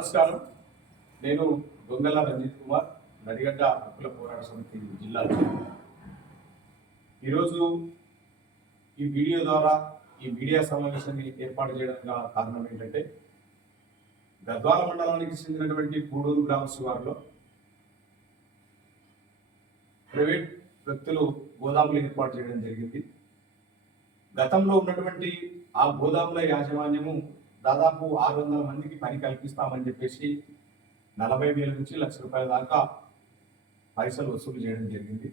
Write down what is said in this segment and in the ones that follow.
నమస్కారం. నేను దొంగల రంజిత్ కుమార్ నడిగడ్డ హక్కుల పోరాట సమితి జిల్లా ఈరోజు ఈ వీడియో ద్వారా ఈ మీడియా సమావేశాన్ని ఏర్పాటు చేయడానికి కారణం ఏంటంటే గద్వాల మండలానికి చెందినటువంటి కూడూరు గ్రామ శివారులో ప్రైవేట్ వ్యక్తులు గోదాములు ఏర్పాటు చేయడం జరిగింది. గతంలో ఉన్నటువంటి ఆ గోదాముల యాజమాన్యము దాదాపు ఆరు వందల మందికి పని కల్పిస్తామని చెప్పేసి నలభై వేల నుంచి లక్ష రూపాయల దాకా పైసలు వసూలు చేయడం జరిగింది.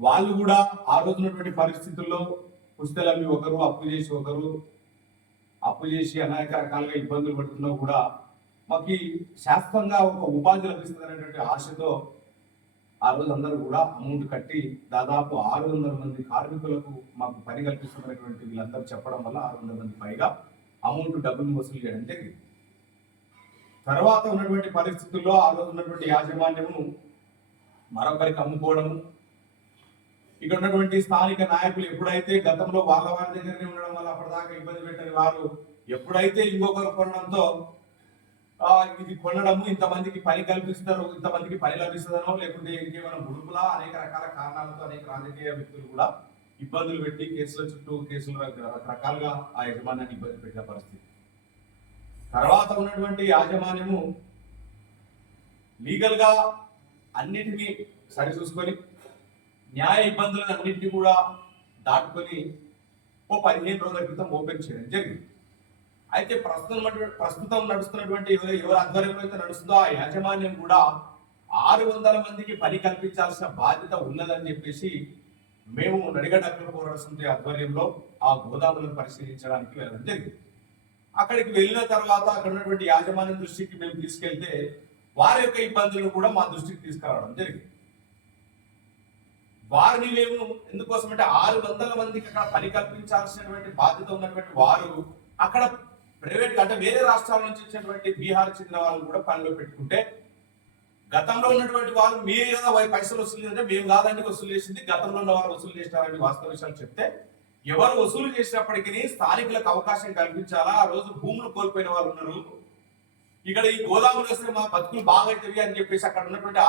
వాళ్ళు కూడా ఆ రోజున్నటువంటి పరిస్థితుల్లో పుస్తలమ్మి ఒకరు అప్పు చేసి ఒకరు అప్పు చేసి అనేక రకాలుగా ఇబ్బందులు పడుతున్నా కూడా మాకు శాశ్వతంగా ఒక ఉపాధి లభిస్తుంది అనేటువంటి ఆశతో ఆ రోజు అందరూ కూడా అమౌంట్ కట్టి దాదాపు ఆరు వందల మంది కార్మికులకు మాకు పని కల్పిస్తున్నటువంటి వీళ్ళందరూ చెప్పడం వల్ల ఆరు వందల మంది పైగా అమౌంట్ డబ్బులు వసూలు చేయడం జరిగింది. తర్వాత ఉన్నటువంటి పరిస్థితుల్లో ఆ రోజు ఉన్నటువంటి యాజమాన్యము మరొకరికి అమ్ముకోవడము. ఇక్కడ ఉన్నటువంటి స్థానిక నాయకులు ఎప్పుడైతే గతంలో వాళ్ళ వారి దగ్గరనే ఉండడం వల్ల అప్పటిదాకా ఇబ్బంది పెట్టని వారు ఎప్పుడైతే ఇంకొకరు కొనడంతో ఇది కొనడము ఇంతమందికి పని కల్పిస్తారు ఇంతమందికి పని లభిస్తుందనో లేకుంటే ఇంకేమైనా ముడుపులా అనేక రకాల కారణాలతో అనేక రాజకీయ వ్యక్తులు కూడా ఇబ్బందులు పెట్టి కేసుల చుట్టూ కేసులు రకరకాలుగా ఆ యజమాన్యాన్ని ఇబ్బంది పెట్టిన పరిస్థితి. తర్వాత ఉన్నటువంటి యాజమాన్యము లీగల్గా అన్నిటినీ సరిచూసుకొని న్యాయ ఇబ్బందులను అన్నింటినీ కూడా దాటుకొని ఓ పదిహేను రోజుల క్రితం ఓపెన్ చేయడం జరిగింది. అయితే ప్రస్తుతం ప్రస్తుతం నడుస్తున్నటువంటి ఎవరు ఎవరి ఆధ్వర్యంలో అయితే నడుస్తుందో ఆ యాజమాన్యం కూడా ఆరు వందల మందికి పని కల్పించాల్సిన బాధ్యత ఉన్నదని చెప్పేసి మేము నడిగడ్డ అఖిల ఆధ్వర్యంలో ఆ గోదాములను పరిశీలించడానికి వెళ్ళడం జరిగింది. అక్కడికి వెళ్ళిన తర్వాత అక్కడ ఉన్నటువంటి యాజమాన్యం దృష్టికి మేము తీసుకెళ్తే వారి యొక్క ఇబ్బందులను కూడా మా దృష్టికి తీసుకురావడం జరిగింది. వారిని మేము ఎందుకోసం అంటే ఆరు వందల మందికి అక్కడ పని కల్పించాల్సినటువంటి బాధ్యత ఉన్నటువంటి వారు అక్కడ ప్రైవేట్ అంటే వేరే రాష్ట్రాల నుంచి వచ్చినటువంటి బీహార్ చెందిన వాళ్ళు కూడా పనిలో పెట్టుకుంటే గతంలో ఉన్నటువంటి వాళ్ళు మీరు కదా వై- పైసలు వసూలు అంటే మేము కాదండి వసూలు చేసింది. గతంలో ఉన్న వారు వసూలు చేసినారని వాస్తవ విషయాలు చెప్తే ఎవరు వసూలు చేసినప్పటికీ స్థానికులకు అవకాశం కల్పించాలా? ఆ రోజు భూములు కోల్పోయిన వాళ్ళు ఉన్నారు. ఇక్కడ ఈ గోదాములు వస్తే మా బతుకులు బాగైతవి అని చెప్పేసి అక్కడ ఉన్నటువంటి